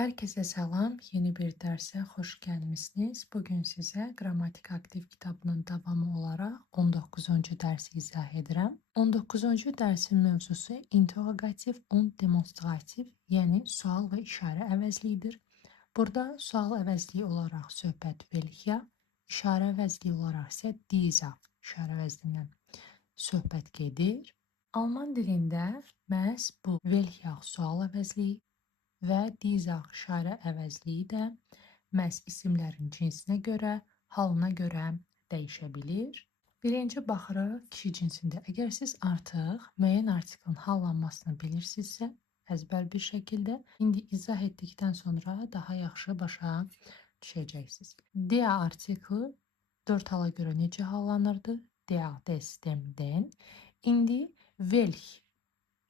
Herkese selam. Yeni bir derse hoş gelmişsiniz. Bugün size Qrammatik Aktiv kitabının davamı olaraq 19-cu dərsi izah edirəm. 19-cu dərsin mövzusu interrogativ und demonstrativ, yəni sual və işarə əvəzliyidir. Burada sual əvəzliyi olaraq söhbət welcher, işarə əvəzliyi olaraq isə dieser işarə əvəzliyindən söhbət gedir. Alman dilində məhz bu welcher sual əvəzliyi və dieser işarə əvəzliyi də məhz isimlərin cinsinə görə, halına görə dəyişə bilir. Birinci baxırıq kişi cinsində. Əgər siz artıq müəyyən artiklın hallanmasını bilirsinizsə, əzbər bir şəkildə, indi izah etdikdən sonra daha yaxşı başa düşəcəksiniz. Der artiklı 4 hala görə necə hallanırdı? Der, des, dem, den. İndi welch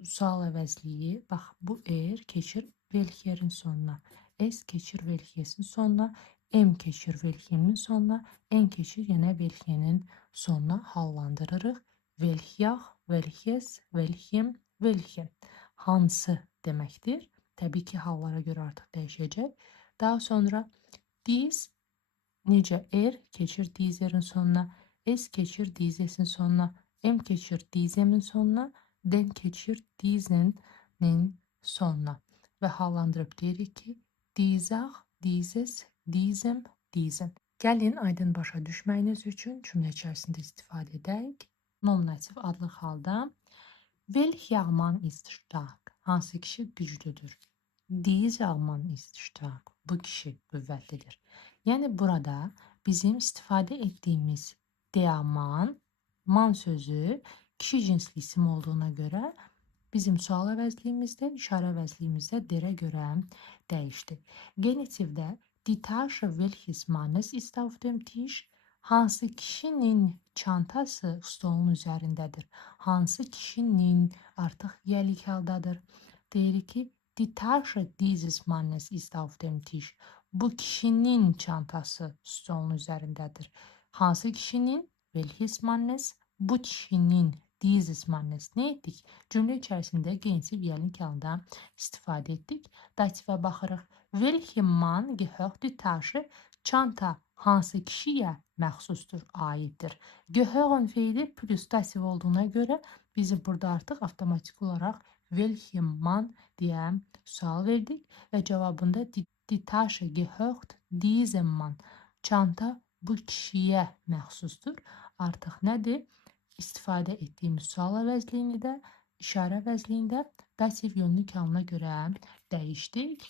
sual əvəzliyi, bax bu keçir welcherin sonuna, s keçir welchesin sonuna, m keçir welchenin sonuna, n keçir yenə welchenin sonuna hallandırırıq. Welcher, welches, welchem, welche. Hansı deməkdir. Təbii ki, hallara görə artıq dəyişəcək. Daha sonra dies necə keçir dieserin sonuna, s keçir diesesin sonuna, m keçir diesemin sonuna, den keçir dizenin sonuna və hallandırıb deyirik ki, dieser, dieses, diesem, diesen. Gəlin aydın başa düşməyiniz üçün cümlə içərisində istifadə edək. Nominativ adlı halda welcher Mann ist stark? Hansı kişi güclüdür? Dieser Mann ist stark. Bu kişi qüvvətlidir. Yəni burada bizim istifadə etdiyimiz der Mann, man sözü kişi cinsli isim olduğuna görə bizim sual əvəzliyimizdə, işarə əvəzliyimizdə derə görə dəyişdi. Genitivdə die Tasche welches Mannes ist auf dem Tisch? Hansı kişinin çantası stolun üzərindədir? Hansı kişinin artıq yəlik haldadır? Deyirik ki, die Tasche dieses Mannes ist auf dem Tisch. Bu kişinin çantası stolun üzərindədir. Hansı kişinin? Welches Mannes? Bu kişinin dieses Mannes nə etdik? Cümlə içərisində genitiv yəlik halda istifadə etdik. Dativə baxırıq. Welchem Mann gehört die Tasche? Çanta hansı kişiyə məxsusdur, aiddir. Gehören fiili plus dativ olduğuna görə bizim burada artıq avtomatik olaraq welchem Mann deyə sual verdik və cavabında die Tasche gehört diesem Mann. Çanta bu kişiyə məxsusdur. Artıq nədir? İstifadə etdiyimiz sual əvəzliyini də işarə əvəzliyində dativ yönlük halına görə dəyişdik.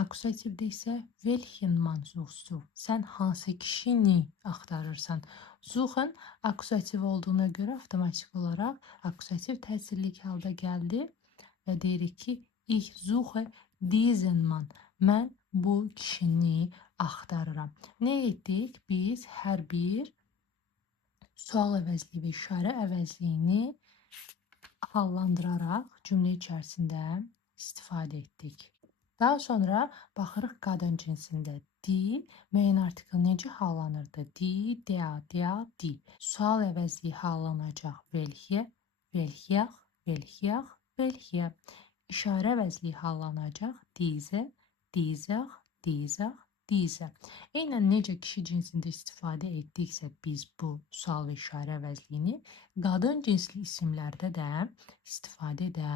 Akusativdə isə welchen Mann suchst du? Sən hansı kişini axtarırsan? Suchen akusativ olduğuna görə avtomatik olaraq akusativ təsirlik halda gəldi və deyirik ki, ich suche diesen Mann. Mən bu kişini axtarıram. Nə etdik? Biz hər bir sual əvəzliyi və işarə əvəzliyini hallandıraraq cümlə içərisində istifadə etdik. Daha sonra baxırıq qadın cinsində. Di, müəyyən artikl necə hallanırdı? Di, der, di. Sual əvəzliyi hallanacaq. Welche, welcher, welcher, welche. İşarə əvəzliyi hallanacaq. Diese, dieser, dieser, diese. Eynən necə kişi cinsində istifadə etdiksə biz bu sual və işarə əvəzliyini qadın cinsli isimlərdə də istifadə edə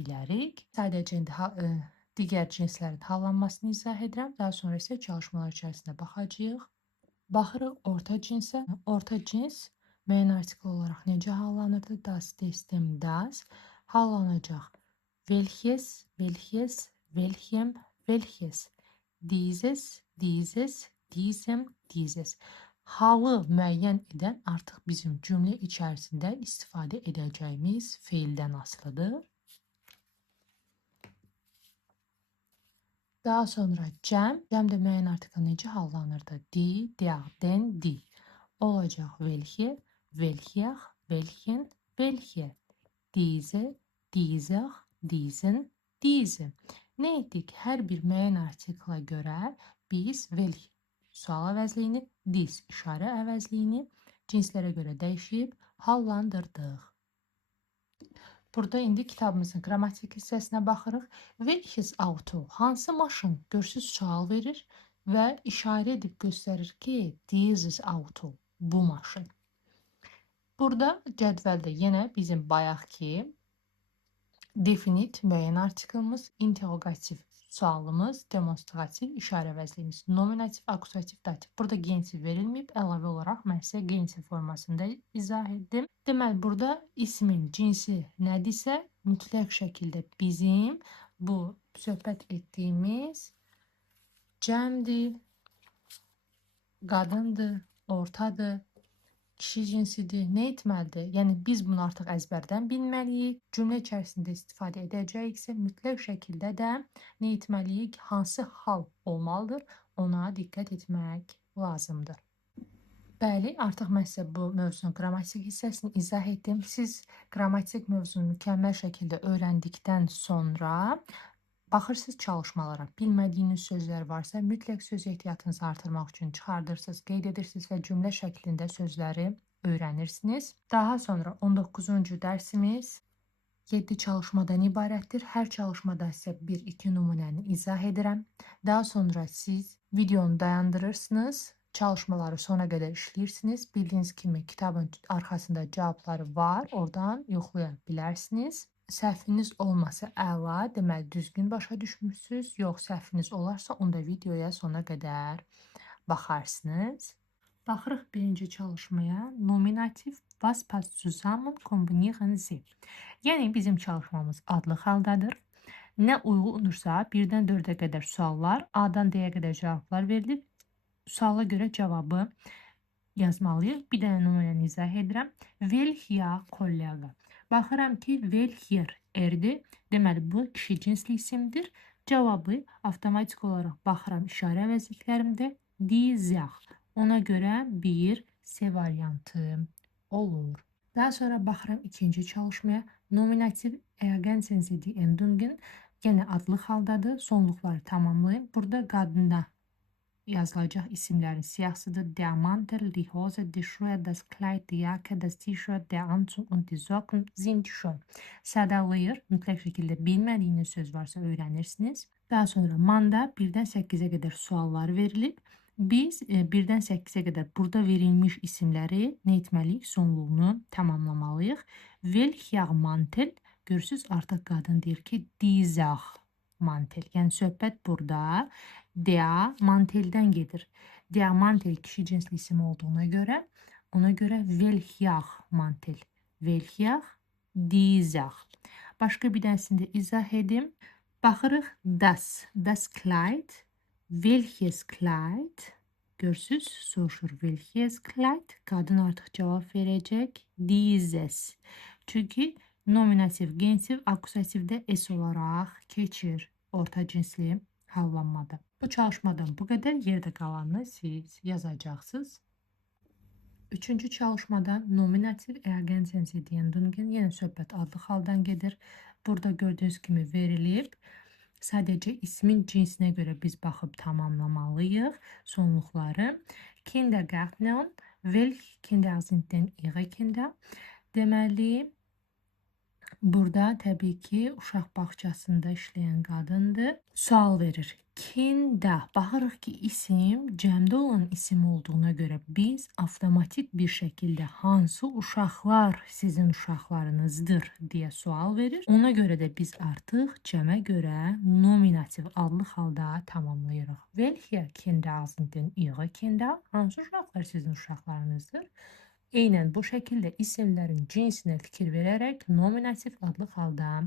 bilərik. Sadəcə indi digər cinslərin hallanmasını izah edirəm. Daha sonra isə çalışmalar içərisində baxacağıq. Baxırıq orta cinsə. Orta cins müəyyən artikl olaraq necə hallanırdı? Das, des, dem, das. Hallanacaq. Welches, welches, welchem, welches. Dieses, dieses, diesem, dieses. Halı müəyyən edən artıq bizim cümlə içərisində istifadə edəcəyimiz feildən asılıdır. Daha sonra cəm də müəyyən artikl necə hallanırdı? Die, der, den, die. Olacaq welche, welcher, welchen, welche. Diese, dieser, diesen, diese. Nə etdik? Hər bir müəyyən artikla görə biz welch sual əvəzliyini, dis işarə əvəzliyini cinslərə görə dəyişib hallandırdıq. Burada indi kitabımızın qrammatik hissəsinə baxırıq. Welches Auto? Hansı maşın? Görsüz sual verir və işarə edib göstərir ki, dieses Auto, bu maşın. Burada cədvəldə yenə bizim bayaqki definit müəyyən artiklımız, interrogativ sualımız, demonstrativ işarə vəzliyimiz, nominativ, akusativ, dativ. Burada genitiv verilməyib, əlavə olaraq mən sizə genitiv formasında izah etdim. Deməli, burada ismin cinsi nədirsə, mütləq şəkildə bizim bu söhbət etdiyimiz cəmdir, qadındır, ortadır, kişi cinsidir, nə etməlidir? Yəni biz bunu artıq əzbərdən bilməliyik. Cümlə içərisində istifadə edəcəyiksə, mütləq şəkildə də nə etməliyik? Hansı hal olmalıdır? Ona diqqət etmək lazımdır. Bəli, artıq mən sizə bu mövzunun qrammatik hissəsini izah etdim. Siz qrammatik mövzunu mükəmməl şəkildə öyrəndikdən sonra baxırsınız çalışmalara, bilmədiyiniz sözlər varsa, mütləq söz ehtiyatınızı artırmaq üçün çıxardırsınız, qeyd edirsiniz və cümlə şəklində sözləri öyrənirsiniz. Daha sonra 19-cu dərsimiz 7 çalışmadan ibarətdir. Hər çalışmada isə 1-2 nümunəni izah edirəm. Daha sonra siz videonu dayandırırsınız, çalışmaları sona qədər işləyirsiniz. Bildiyiniz kimi kitabın arxasında cavabları var, oradan yoxlaya bilərsiniz. Səhviniz olmasa əla, deməli düzgün başa düşmüsünüz. Yox, səhviniz olarsa onda videoya sona qədər baxarsınız. Baxırıq birinci çalışmaya. Nominativ was passt zusammen kombinieren Sie. Yəni bizim çalışmamız adlı haldadır. Nə uyğundursa 1-dən 4-ə qədər suallar, A-dan D-yə qədər cavablar verilib. Suala görə cavabı yazmalıyıq. Bir dənə nümunəni izah edirəm. Welcher kollega. Baxıram ki, welcher erdir. Deməli, bu kişi cinsli isimdir. Cavabı avtomatik olaraq baxıram işarə vəziflərimdə. Dieser. Ona görə bir C variantı olur. Daha sonra baxıram ikinci çalışmaya. Nominativ ergänzen Sie die Endungen. Yenə adlı haldadır. Sonluqları tamamlayın. Burada qadına yazılacaq isimlərin siyahısıdır. Der Mantel, die Hose, die Schuhe, das Kleid, die Jacke, das T-shirt, der Anzug und die Socken sind schon. Sadalayır. Mütləq şəkildə bilmədiyiniz söz varsa öyrənirsiniz. Daha sonra manda 1-dən 8-ə qədər suallar verilib. Biz 1-dən 8-ə qədər burada verilmiş isimləri nə etməliyik? Sonluğunu tamamlamalıyıq. Welcher Mantel? Görürsünüz, artıq qadın deyir ki, dieser Mantel. Yəni söhbət burada der manteldən gedir. Der Mantel kişi cinsli isim olduğuna görə, ona görə welcher Mantel. Welcher, dieser. Başqa bir dənəsində izah edim. Baxırıq das Kleid, welches Kleid. Görürsünüz, soruşur welches Kleid. Qadın artıq cavab verəcək. Dieses. Çünki nominativ, genitiv, akusativdə S olaraq keçir orta cinsli hallanmada. Bu çalışmadan bu qədər, yerdə qalanını siz yazacaqsınız. Üçüncü çalışmada nominativ ergänzen Sie die Endungen, yenə söhbət adlı haldan gedir. Burada gördüyünüz kimi verilib. Sadəcə ismin cinsinə görə biz baxıb tamamlamalıyıq sonluqları. Kindergärtnerin, welche Kinder sind denn ihre Kinder? Deməli, burada təbii ki, uşaq bağçasında işləyən qadındır. Sual verir. Kinder. Baxırıq ki, isim cəmdə olan isim olduğuna görə biz avtomatik bir şəkildə hansı uşaqlar sizin uşaqlarınızdır deyə sual verir. Ona görə də biz artıq cəmə görə nominativ adlı halda tamamlayırıq. Welche Kinder sind denn ihre Kinder? Hansı uşaqlar sizin uşaqlarınızdır? Eynən bu şəkildə isimlərin cinsinə fikir verərək nominativ adlı halda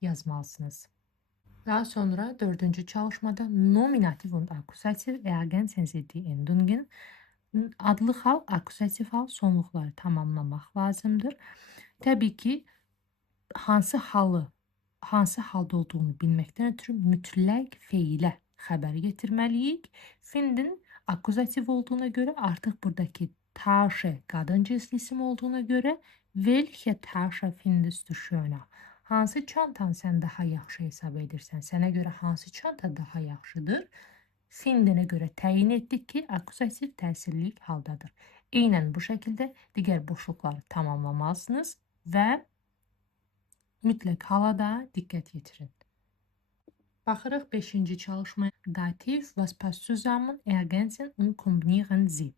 yazmalısınız. Daha sonra 4-cü çalışmada nominativ und akusativ ergänzen Sie die Endungen. Adlı hal, akusativ hal sonluqları tamamlamaq lazımdır. Təbii ki, hansı halda olduğunu bilməkdən ötürü mütləq feilə xəbər getirməliyik. Finden akusativ olduğuna görə artıq buradakı Tasche qadın cinsli isim olduğuna görə welche Tasche findest du schöner? Hansı çantanı sən daha yaxşı hesab edirsən? Sənə görə hansı çanta daha yaxşıdır? Findenə görə təyin etdik ki, akusativ təsirlik haldadır. Eynən bu şəkildə digər boşluqları tamamlamalısınız və Mütləq halada diqqət yetirin. Baxırıq 5-ci çalışmaya. Dativ was passt zusammen, ergänzen und kombinieren Sie.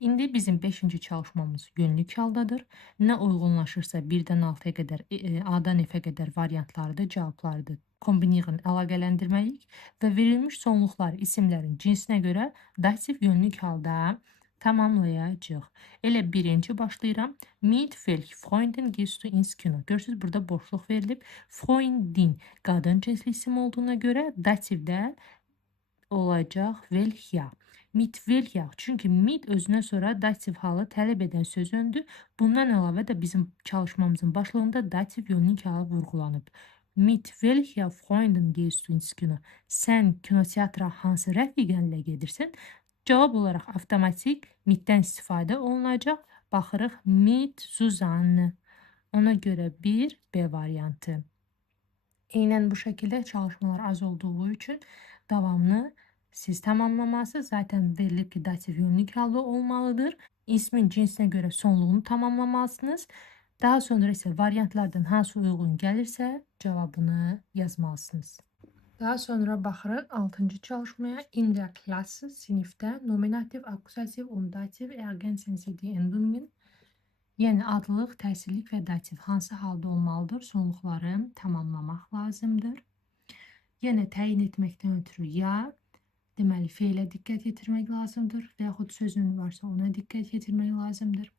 İndi bizim 5-ci çalışmamız yönlük haldadır. Nə uyğunlaşırsa 1-dən 6-ya qədər, A-dan F-ə qədər variantlarıdır, cavablarıdır. Kombinieren əlaqələndirməliyik və verilmiş sonluqlar isimlərin cinsinə görə dativ yönlük halda tamamlayacağıq. Elə birinci başlayıram. Mit welch Freundin gehst du ins Kino? Görürsünüz, burada boşluq verilib. Freundin qadın cinsli isim olduğuna görə dativdə olacaq welcher. Mit welcher. Çünki mit özünə sonra dativ halı tələb edən söz öndür. Bundan əlavə də bizim çalışmamızın başlığında dativ yönlük halı vurğulanıb. Mit welcher Freundin gehst du ins Kino? Sən kinoteatra hansı rəfiqənlə gedirsən? Cavab olaraq avtomatik mitdən istifadə olunacaq. Baxırıq mit Susanne. Ona görə 1 B variantı. Eynən bu şəkildə çalışmalar az olduğu üçün davamını siz tamamlamalısınız. Zaten verilib ki, dativ yönlük halda olmalıdır. İsmin cinsinə görə sonluğunu tamamlamalısınız. Daha sonra isə variantlardan hansı uyğun gəlirsə cavabını yazmalısınız. Daha sonra baxırıq 6-cı çalışmaya. In der Klasse, sinifdə nominativ, akusativ und dativ ergänzen Sie die Endungen. Yəni adlıq, təsirlik və dativ hansı halda olmalıdır? Sonluqları tamamlamaq lazımdır. Yenə təyin etməkdən ötürü ya, deməli feilə diqqət yetirmək lazımdır və yaxud sözün varsa ona diqqət yetirmək lazımdır.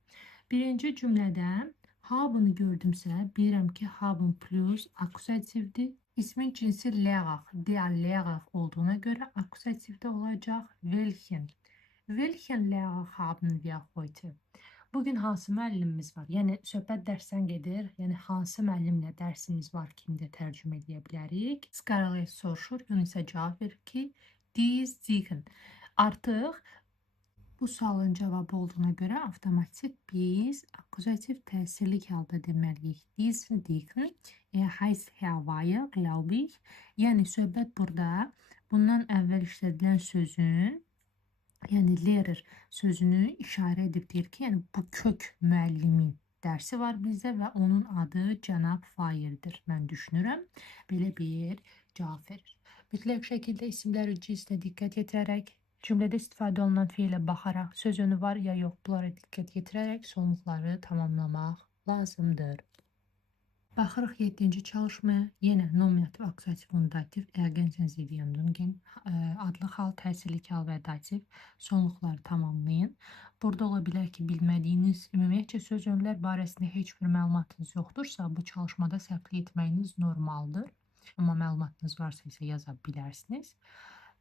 Birinci cümlədə haben gördümsə, bilirəm ki, haben plus akusativdir. İsmin cinsi lehrer, der Lehrer olduğuna görə akusativdə olacaq welchen. Welchen Lehrer haben wir heute? Bugün hansı müəllimimiz var? Yəni söhbət dərsdən gedir. Yəni hansı müəllimlə dərsimiz var kimi də tərcümə edə bilərik. Scarlett soruşur, Yun isə cavab verir ki, die Ziegen. Artıq bu sualın cavabı olduğuna görə avtomatik biz akuzativ təsirlik halda deməliyik. Die Ziegen heißt Herr Weyer, glaube ich. Yəni söhbət burada bundan əvvəl işlədilən sözün, yəni Lehrer sözünü işarə edib deyir ki, yəni bu kök müəllimin dərsi var bizdə və onun adı cənab Fayerdir. Mən düşünürəm, belə bir cavab verir. Mütləq şəkildə isimlər cinsinə diqqət yetirərək, cümlədə istifadə olunan feilə baxaraq, söz önü var ya yox, bunlara diqqət yetirərək sonluqları tamamlamaq lazımdır. Baxırıq 7-ci çalışmaya. Yenə nominativ, akusativ, dativ, ergänzen Sie die Endungen. Adlı hal, təsirlik hal və dativ sonluqları tamamlayın. Burada ola bilər ki, bilmədiyiniz, ümumiyyətcə söz önlər barəsində heç bir məlumatınız yoxdursa, bu çalışmada səhvlik etməyiniz normaldır. Amma məlumatınız varsa isə yaza bilərsiniz.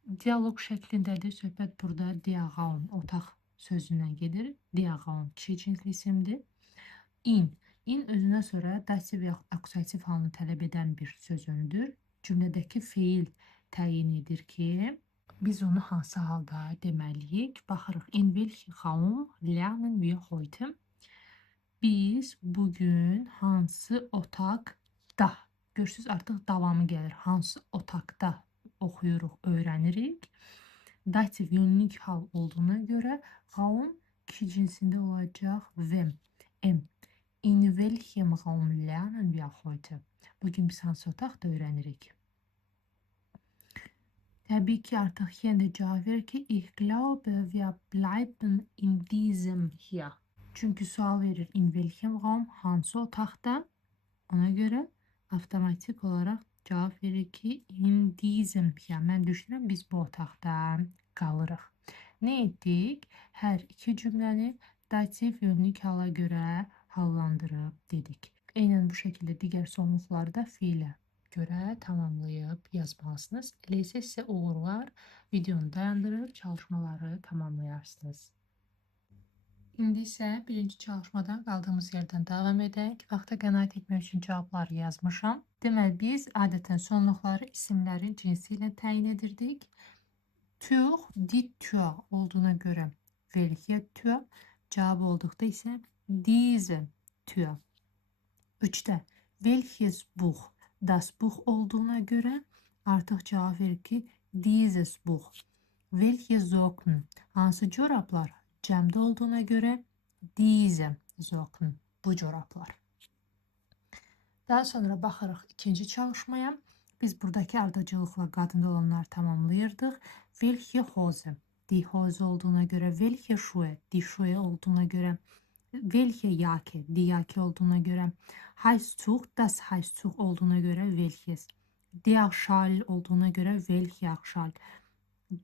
Dialoq şəklindədir. Söhbət burada diaqaun, otaq sözündən gedir. Diaqaun kişi cinsli isimdir. In özünə sonra dativ və akusativ halını tələb edən bir söz önüdür. Cümlədəki feil təyin edir ki, biz onu hansı halda deməliyik? Baxırıq. In welchem Raum lernen wir heute? Biz bugün hansı otaqda? Görürsünüz, artıq davamı gəlir. Hansı otaqda oxuyuruq, öyrənirik. Dativ yönlük hal olduğuna görə Raum kişi cinsində olacaq və M. In welchem Raum lernen wir heute? Bugün biz hansı otaqda öyrənirik? Təbii ki, artıq yenə cavab verir ki, ich glaube, wir bleiben in diesem hier. Çünki sual verir, in welchem Raum, hansı otaqda? Ona görə avtomatik olaraq cavab verir ki, in diesem hier. Mən düşünürəm, biz bu otaqda qalırıq. Nə etdik? Hər iki cümləni dativ yönlük hala görə hallandırıb dedik. Eynən bu şəkildə digər sonluqları da feilə görə tamamlayıb yazmalısınız. Elə isə sizə uğurlar. Videonu dayandırıb çalışmaları tamamlayarsınız. İndi isə birinci çalışmadan qaldığımız yerdən davam edək. Vaxta qənaət etmək üçün cavabları yazmışam. Deməli, biz adətən sonluqları isimlərin cinsi ilə təyin edirdik. Tür, die Tür olduğuna görə welche Tür, cavab olduqda isə diese Tür. 3-də welches Buch, das Buch olduğuna görə artıq cavab verir ki, dieses Buch. Welche Socken, hansı corablar? Cəmdə olduğuna görə diese Socken, bu corablar. Daha sonra baxırıq ikinci çalışmaya. Biz buradaki ardıcılıqla qadında olanları tamamlayırdıq. Welche Hose? Die Hose olduğuna göre, welche Schuhe? Die Schuhe olduğuna göre, welche Jacke? Die Jacke olduğuna göre, Halstuch, das Halstuch olduğuna göre, welches? Der Schal olduğuna göre, welcher Schal?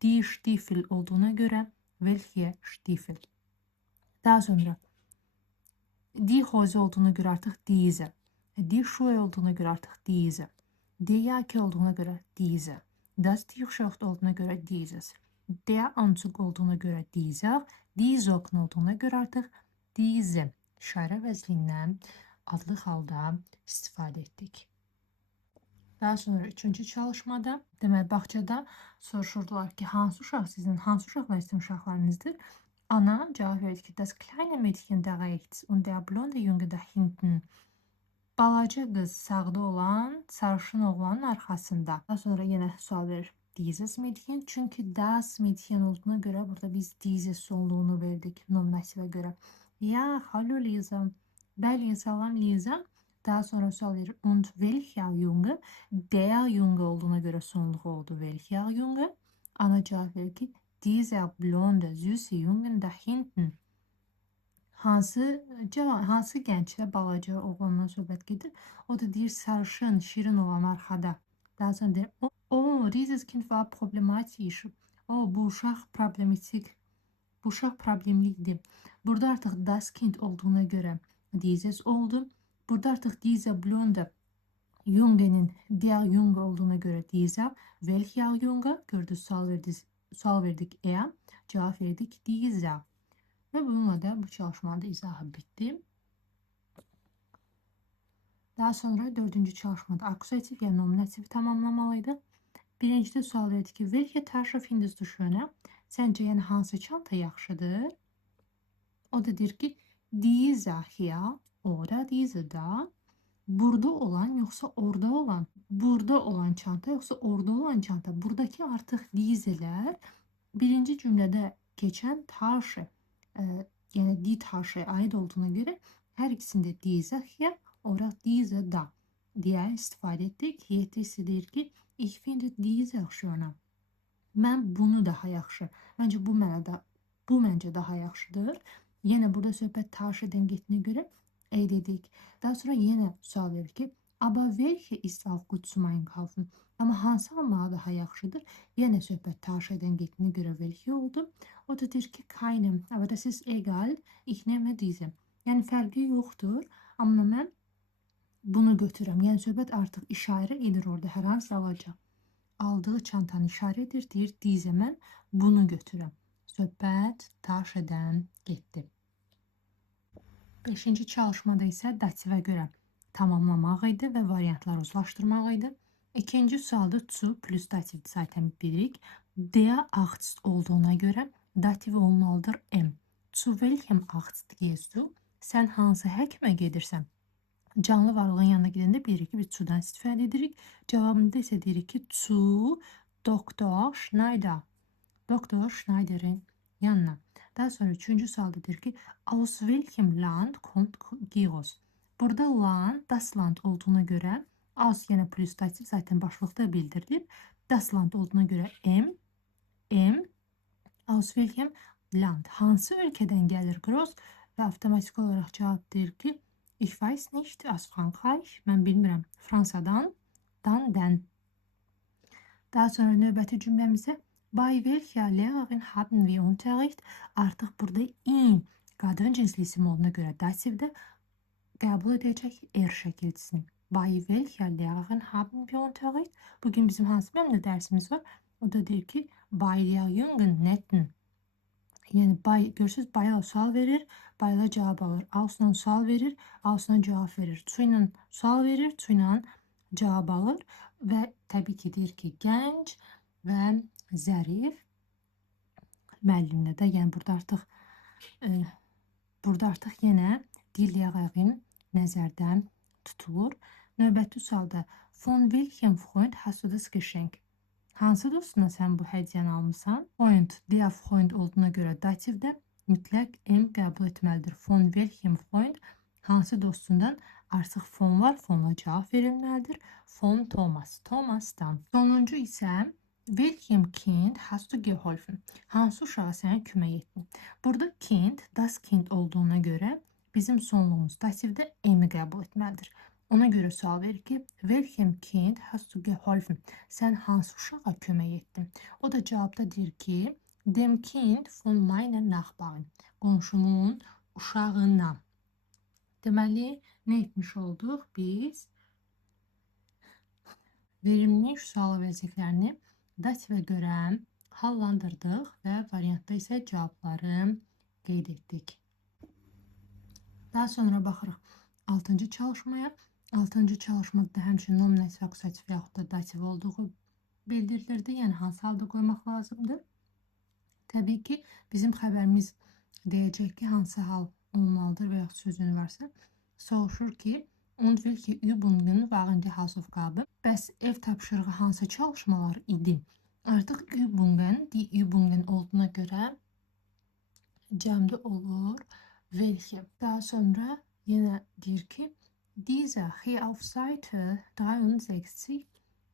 Die Stiefel olduğuna göre, welche Stiefel? Daha sonra die Hose olduğuna göre artık diese. Die Schuhe olduğuna göre artık diese. Die Jacke olduğuna göre diese. Das T-shirt olduğuna göre dieses. Der Anzug olduğuna göre dieser. Die Socken olduğuna göre artık diese. İşarə vəznindən adlı halda istifadə etdik. Daha sonra üçüncü çalışmada, demək bağçada soruşurdular ki, hansı uşaq sizin, hansı uşaqlar sizin uşaqlarınızdır? Ana cevap verdi ki, das kleine Mädchen da rechts und der blonde Junge da hinten. Balaca qız sağda olan sarışın oğlanın arxasında. Daha sonra yenə sual verir. Dieses Mädchen, çünkü das Mädchen olduğuna göre burada biz dieses olduğunu verdik nominativə göre. Ya, hallo Lisa. Bəli, salam Lisa. Daha sonra sual verir. Und welcher Junge? Der Junge olduğuna göre sonluğu oldu. Welcher Junge? Ana cevap verir ki, dieser blonde, süße Jungen da hinten. Hansı gənclə balaca oğlandan söhbət gedir? O da deyir, sarışın, şirin olan arxada. Daha sonra deyir, dieses Kind war problematisch. Bu uşaq problematik. Bu uşaq problemlikdir. Burada artıq das Kind olduğuna göre dieses oldu. Burada artıq diese blonde Junge'nin der Junge olduğuna göre dieser. Welcher Junge? Gördü, sual verdik eğer. Cevap verdik dieser. Ve bununla da bu çalışmada izahı bitti. Daha sonra dördüncü çalışmada akusatif yani nominatif tamamlamalıydı. Birincide sual verdi ki, welche Tasche findest du schöner? Sence yani hansı çanta yaxşıdır? O da deyir ki, diese hier oder diese da. Burada olan yoksa orada olan. Burada olan çanta yoksa orada olan çanta. Buradaki artık dizeler birinci cümlede geçen Tasche yani die Tasche ait olduğuna göre her ikisinde diese hier oder diese da diye istifade ettik. Yetrisi deyir ki, ich finde diese schöner. Mən bunu daha yaxşı. Məncə bu məncə daha yaxşıdır. Yenə burada söhbət Tasche'den getdiyinə görə dedik. Daha sonra yenə sual verir ki, aber welche ist auch gut zum Einkaufen? Ama hansı almağa daha yaxşıdır? Yenə söhbət Tasche'den getdiyinə görə welche oldu. O da deyir ki, keine, aber das ist egal, ich nehme diese. Yəni fərqi yoxdur, amma mən bunu götürürəm. Yəni söhbət artıq işarə edir orada hər hansı alacaq. Aldığı çantanı işarə edir, deyir, diese, mən bunu götürürəm. Söhbət Tasche'den getdi. Beşinci çalışmada isə dativə görə tamamlamaq idi və variantları uzlaşdırmaq idi. İkinci sualda zu plus dativ zaten bilirik. Der Arzt olduğuna görə dativ olmalıdır M. Zu welchem Arzt gehst du? Sən hansı həkimə gedirsən? Canlı varlığın yanına gidəndə bilirik ki, biz zudan istifadə edirik. Cavabında isə deyirik ki, zu Doktor Schneider. Doktor Schneider'in yanına. Daha sonra üçüncü sualda der ki, aus welchem Land kommt Gyros? Burada land, das Land olduğuna göre, aus yine plus dativ zaten başlıkta bildirilir. Das Land olduğuna göre M, aus welchem Land? Hansı ülkeden gelir Gyros? Ve avtomatik olarak cevap der ki, ich weiß nicht, aus Frankreich. Ben bilmirəm. Fransa'dan, den. Daha sonra növbəti cümləmizə, bei welcher Lehrerin haben wir Unterricht? Artıq burada in qadın cinsli isim olduğuna görə dativdə qəbul edəcək şəkilçisini. Bei welcher Lehrerin haben wir Unterricht? Bugün bizim hansı məmlə dərsimiz var? O da deyir ki, bei der jungen netten. Yəni görürsünüz, bayla sual verir, bayla cavab alır. Ausla sual verir, ausla cavab verir. Suyla sual verir, suyla cavab alır və təbii ki deyir ki, gənc və zərif müəllimlə də, yəni burada artıq yenə dil yağın nəzərdən tutulur. Növbəti sualda von welchem Freund hast du das Geschenk? Hansı dostuna sən bu hədiyyəni almısan? Freund, der Freund olduğuna görə dativdə mütləq M qəbul etməlidir. Von welchem Freund hansı dostundan Artıq fon var, fonla cavab verilməlidir. Von Thomas, Thomas'dan. Sonuncu isə Welchem Kind hast du geholfen? Hansı uşağa sənə kömək etdim? Burada Kind, das Kind olduğuna görə bizim sonluğumuz dasivdə emi qəbul etməlidir. Ona görə sual verir ki, Welchem Kind hast du geholfen? Sən hansı uşağa kömək etdin? O da cavabda deyir ki, dem Kind von meiner Nachbarin. Qonşumun uşağına. Deməli, nə etmiş olduq? Biz verilmiş sual vəzifələrini dativə görə hallandırdıq və variantda isə cavabları qeyd etdik. Daha sonra baxırıq 6-cı çalışmaya. 6-cı çalışmada həmçinin nominativ, akusativ və yaxud da dativ olduğu bildirilirdi. Yəni, hansı halda qoymaq lazımdır? Təbii ki, bizim xəbərimiz deyəcək ki, hansı hal olmalıdır və yaxud sözünü varsa, soruşur ki, und welche Übungen waren die Hausaufgaben? Bəs ev tapşırığı hansı çalışmalar idi? Artıq Übungen, die Übungen olduğuna görə cəmdə olur welche. Daha sonra yenə deyir ki, dieser hier auf Seite 63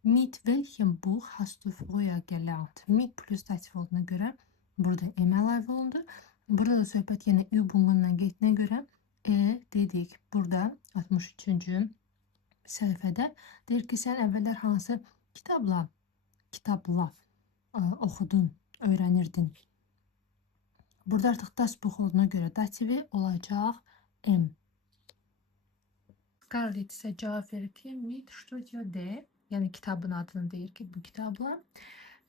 mit welchem Buch hast du früher gelernt? Mit plus dativ olduğuna görə burada em əlavə olundu. Burada da söhbət yenə Übungen'dan getdiyinə görə dedik. Burada 63-cü səhifədə deyir ki, sən əvvəllər hansı kitabla oxudun, öyrənirdin. Burada artıq das Buch olduğuna görə dativi olacaq M. Scarlett isə cavab verir ki, mit Studio D, yəni kitabın adını deyir ki, bu kitabla.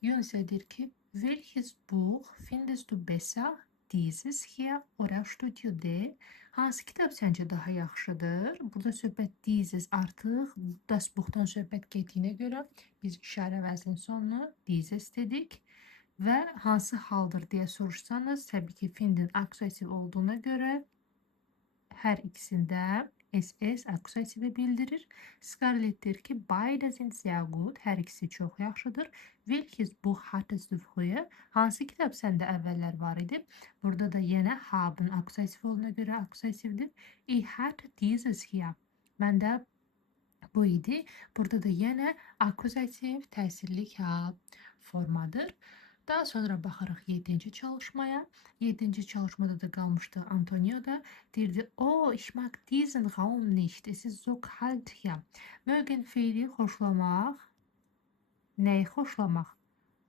Yun isə deyir ki, welches Buch findest du besser? Dieses hier oder Studio D? Hansı kitab səncə daha yaxşıdır? Burada söhbət dieses artıq das Buch'dan söhbət getdiyinə görə biz işarə vəznin sonunu dieses dedik. Və hansı haldır deyə soruşsanız, təbii ki, findin akusativ olduğuna görə hər ikisində SS akusativi bildirir. Scarlett deyir ki, beide sind sehr gut, hər ikisi çox yaxşıdır. Welches Buch hattest du früher? Hansı kitab səndə əvvəllər var idi? Burada da yenə haben akusativ olduğuna görə akusativdir. Ich hatte dieses hier. Məndə bu idi. Burada da yenə akusativ təsirlik hal formadır. Daha sonra baxırıq 7-ci çalışmaya. 7-ci çalışmada da qalmışdı Antonio'da. Deyirdi, ich mag diesen Raum nicht, es ist so kalt hier. Mögen fiili xoşlamaq. Nəyi xoşlamaq?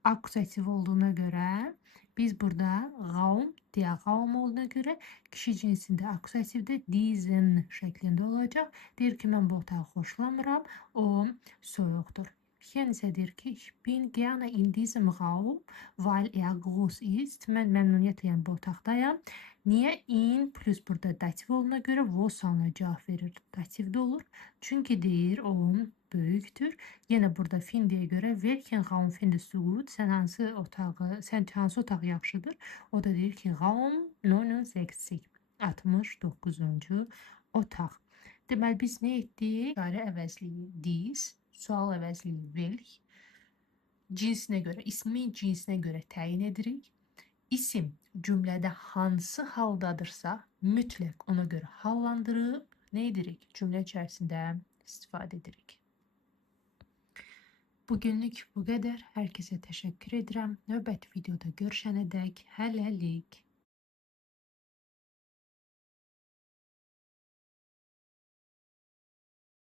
Akusativ olduğuna görə biz burada Raum, diğer Raum olduğuna görə kişi cinsində akusativdə diesen şəklində olacaq. Deyir ki, mən bu otağı xoşlamıram, o soyuqdur. Hier ise deyir ki, ich bin gerne in diesem Raum, weil er groß ist. Mən məmnuniyyətlə bu otaqdayam. Niyə? In plus burada dativ olduğuna görə was halına cavab verir. Dativdə olur. Çünki deyir, o böyükdür. Yenə burada findiyə görə welchen Raum findest du gut? Sən hansı otaq yaxşıdır? O da deyir ki, Raum 69. 69-cu otaq. Deməli, biz nə etdik? İşarə əvəzliyi diz. Sual əvəzliyi welch, cinsinə görə, ismin cinsinə görə təyin edirik. İsim cümlədə hansı haldadırsa, mütləq ona görə hallandırıb, nə edirik? Cümlə içərisində istifadə edirik. Bugünlük bu qədər. Hər kəsə təşəkkür edirəm. Növbəti videoda görüşənədək hələlik.